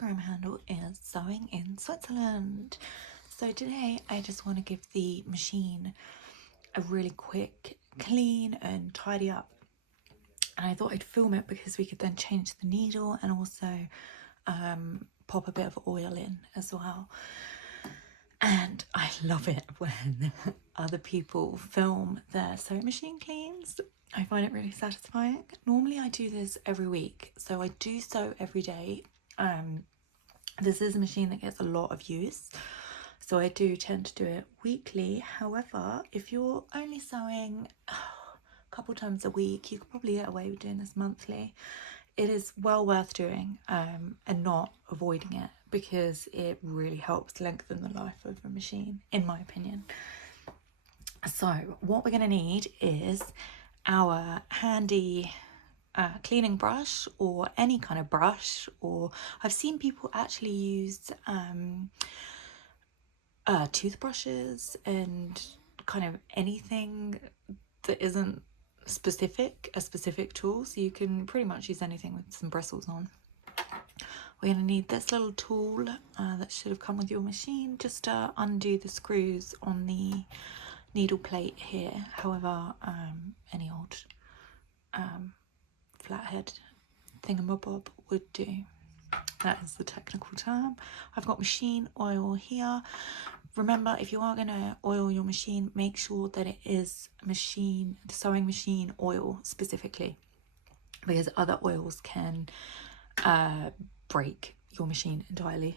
Instagram handle is Sewing in Switzerland. So today I just want to give the machine a really quick clean and tidy up. And I thought I'd film it because we could then change the needle and also pop a bit of oil in as well. And I love it when other people film their sewing machine cleans. I find it really satisfying. Normally I do this every week, so I do sew every day. This is a machine that gets a lot of use, so I do tend to do it weekly. However, if you're only sewing a couple times a week, you could probably get away with doing this monthly. It is well worth doing and not avoiding it, because it really helps lengthen the life of a machine, in my opinion. So what we're going to need is our handy cleaning brush, or any kind of brush, or I've seen people actually use toothbrushes and kind of anything that isn't a specific tool, so you can pretty much use anything with some bristles on. We're going to need this little tool that should have come with your machine, just to undo the screws on the needle plate here. However, any old flathead thingamabob would do. That is the technical term. I've got machine oil here. Remember, if you are going to oil your machine, make sure that it is sewing machine oil specifically, because other oils can break your machine entirely.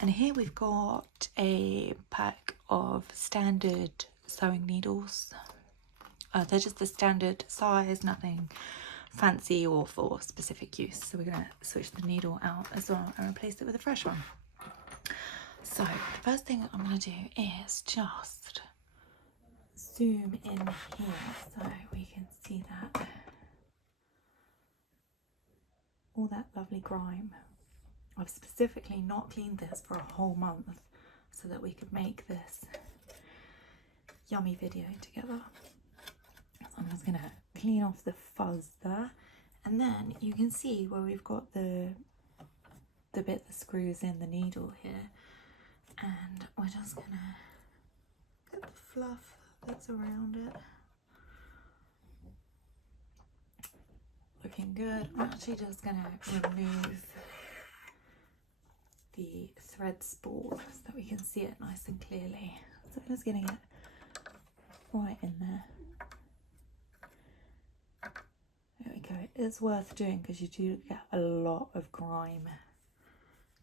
And here we've got a pack of standard sewing needles. They're just the standard size, nothing fancy or for specific use. So we're going to switch the needle out as well and replace it with a fresh one. So the first thing I'm going to do is just zoom in here so we can see that, all that lovely grime. I've specifically not cleaned this for a whole month so that we could make this yummy video together. So I'm just going to clean off the fuzz there, and then you can see where we've got the bit that screws in the needle here, and we're just going to get the fluff that's around it. Looking good. I'm actually just going to remove the thread spool so that we can see it nice and clearly. So I'm just getting it right in there. There we go. It is worth doing because you do get a lot of grime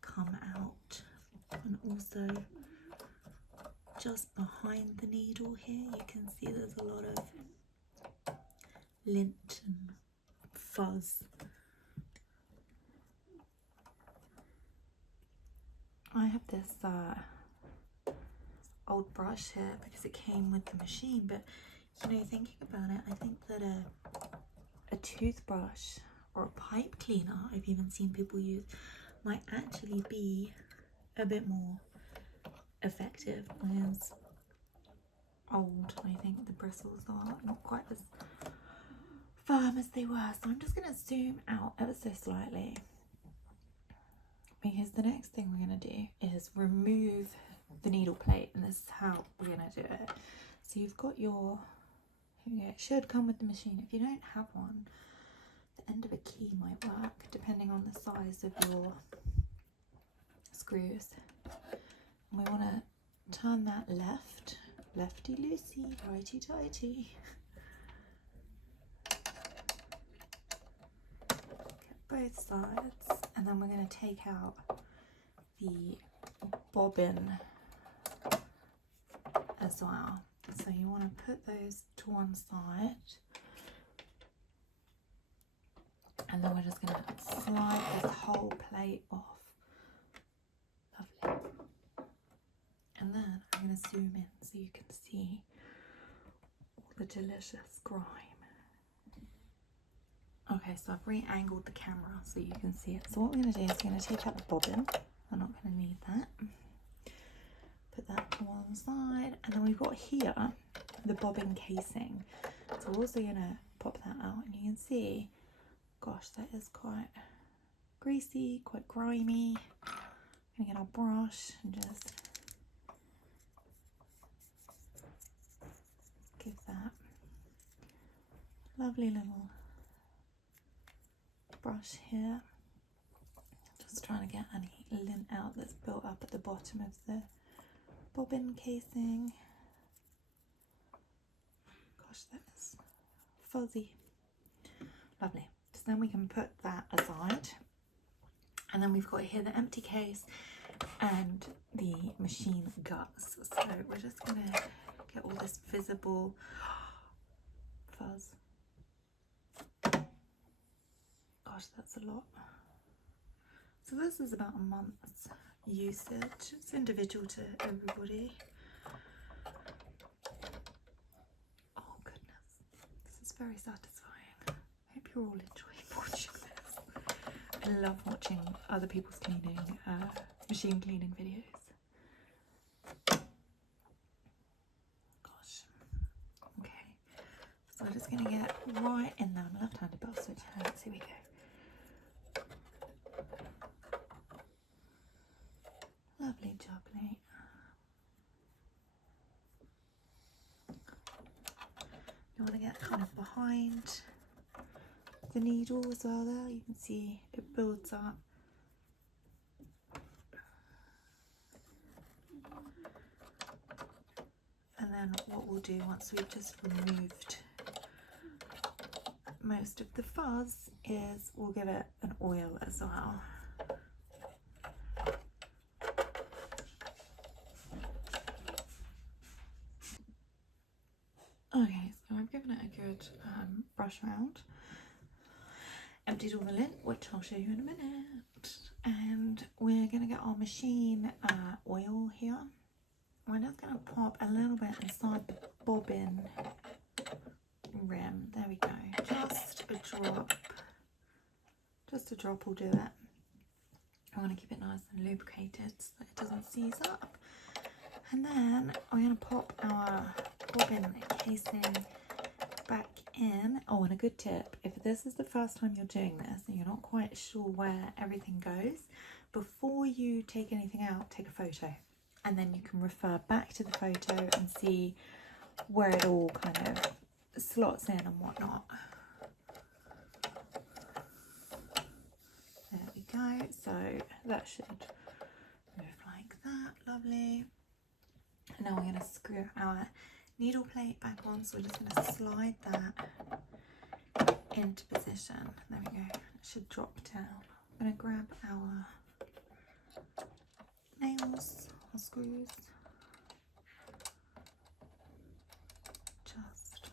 come out. And also just behind the needle here, you can see there's a lot of lint and fuzz. I have this old brush here because it came with the machine, but you know, thinking about it, I think that a toothbrush or a pipe cleaner, I've even seen people use, might actually be a bit more effective. As old, I think the bristles are not quite as firm as they were. So I'm just going to zoom out ever so slightly, because the next thing we're going to do is remove the needle plate, and this is how we're going to do it. So you've got your, here we go, it should come with the machine. If you don't have one, the end of a key might work depending on the size of your screws. And we want to turn that left, lefty loosey, righty tighty. Get both sides, and then we're going to take out the bobbin as well. So you want to put those to one side, and then we're just going to slide this whole plate off. Lovely. And then I'm going to zoom in so you can see all the delicious grime. Okay, so I've re-angled the camera so you can see it. So what we're going to do is we're going to take out the bobbin. We're not going to need that. Put that to one side, and then we've got here the bobbin casing. So we're also going to pop that out, and you can see, gosh, that is quite greasy, quite grimy. Gonna get our brush and just give that lovely little brush here. Just trying to get any lint out that's built up at the bottom of the bobbin casing. Gosh, that is fuzzy. Lovely. So then we can put that aside. And then we've got here the empty case and the machine guts. So we're just going to get all this visible fuzz. Gosh, that's a lot. So this is about a month's usage. It's individual to everybody. Oh goodness, this is very satisfying. I hope you're all enjoying watching this. I love watching other people's cleaning, machine cleaning videos. Gosh. Okay. So I'm just going to get right in there. I'm left-handed, but I'll switch hands. Here we go. Lovely jubbly. You want to get kind of behind the needle as well there. You can see it builds up. And then what we'll do once we've just removed most of the fuzz is we'll give it an oil as well. Okay, so I've given it a good brush round. Emptied all the lint, which I'll show you in a minute. And we're going to get our machine oil here. We're just going to pop a little bit inside the bobbin rim. There we go. Just a drop. Just a drop will do it. I want to keep it nice and lubricated so that it doesn't seize up. And then we're going to pop our bobbin casing back in. Oh, and a good tip, if this is the first time you're doing this and you're not quite sure where everything goes, before you take anything out, take a photo. And then you can refer back to the photo and see where it all kind of slots in and whatnot. There we go. So that should move like that. Lovely. Now we're going to screw our needle plate back on. So we're just going to slide that into position. There we go. It should drop down. I'm going to grab our nails. Screws, just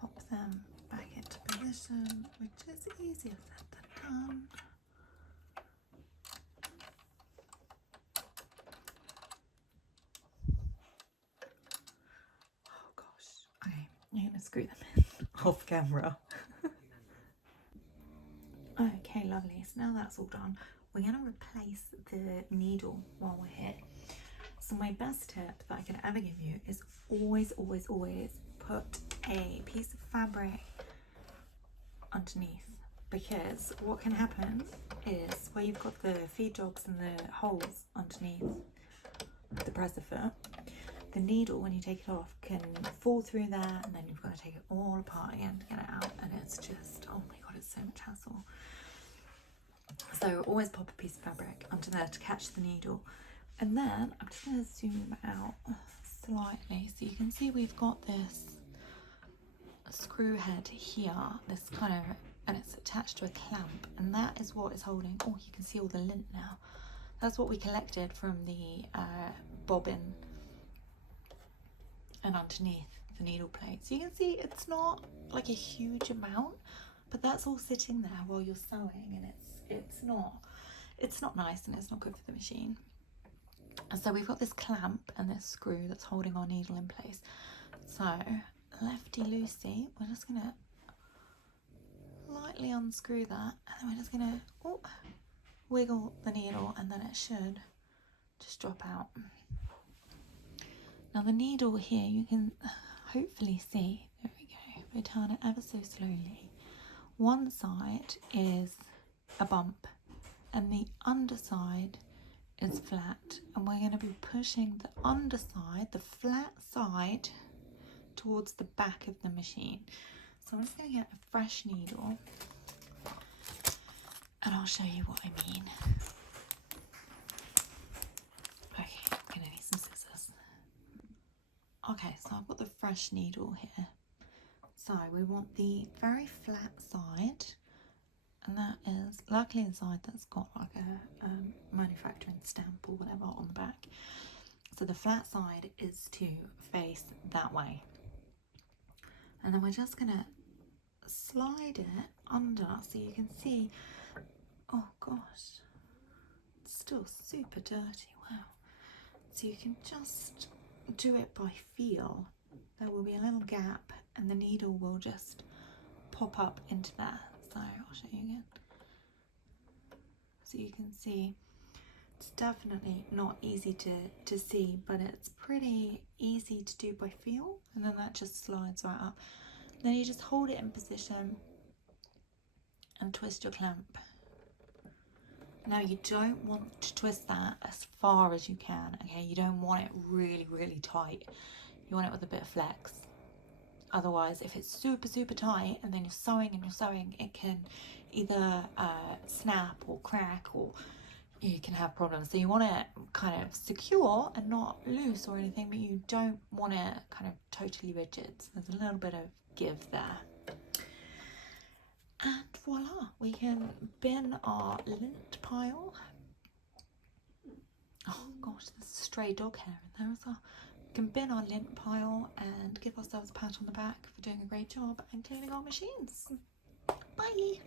pop them back into position, which is easier said than done. Oh gosh, okay, I'm going to screw them in off camera. Okay, lovely, so now that's all done. We're going to replace the needle while we're here. So my best tip that I can ever give you is always, always, always put a piece of fabric underneath, because what can happen is where you've got the feed dogs and the holes underneath the presser foot, the needle, when you take it off, can fall through there, and then you've got to take it all apart again to get it out, and it's just, oh my god, it's so much hassle. So always pop a piece of fabric under there to catch the needle. And then I'm just going to zoom out slightly so you can see we've got this screw head here, this kind of, and it's attached to a clamp, and that is what is holding, oh, you can see all the lint now. That's what we collected from the bobbin and underneath the needle plate. So you can see it's not like a huge amount, but that's all sitting there while you're sewing, and it's not nice and it's not good for the machine. And so we've got this clamp and this screw that's holding our needle in place. So lefty loosey, we're just gonna lightly unscrew that, and then we're just gonna wiggle the needle, and then it should just drop out. Now the needle here, you can hopefully see, there we go, if we turn it ever so slowly, one side is a bump, and the underside is flat, and we're going to be pushing the underside, the flat side, towards the back of the machine. So I'm just going to get a fresh needle and I'll show you what I mean. Okay, I'm going to need some scissors. Okay, so I've got the fresh needle here. So we want the very flat side, and that is luckily the side that's got like a manufacturing stamp or whatever on the back. So the flat side is to face that way. And then we're just going to slide it under so you can see, oh gosh, it's still super dirty, wow. So you can just do it by feel. There will be a little gap and the needle will just pop up into there. So I'll show you again. So you can see it's definitely not easy to see, but it's pretty easy to do by feel, and then that just slides right up. Then you just hold it in position and twist your clamp. Now you don't want to twist that as far as you can, okay? You don't want it really, really tight. You want it with a bit of flex. Otherwise, if it's super, super tight and then you're sewing and you're sewing, it can either snap or crack, or you can have problems. So you want it kind of secure and not loose or anything, but you don't want it kind of totally rigid. So there's a little bit of give there. And voila, we can bin our lint pile. Oh gosh, there's stray dog hair in there as well. We can bin our lint pile and give ourselves a pat on the back for doing a great job and cleaning our machines. Bye!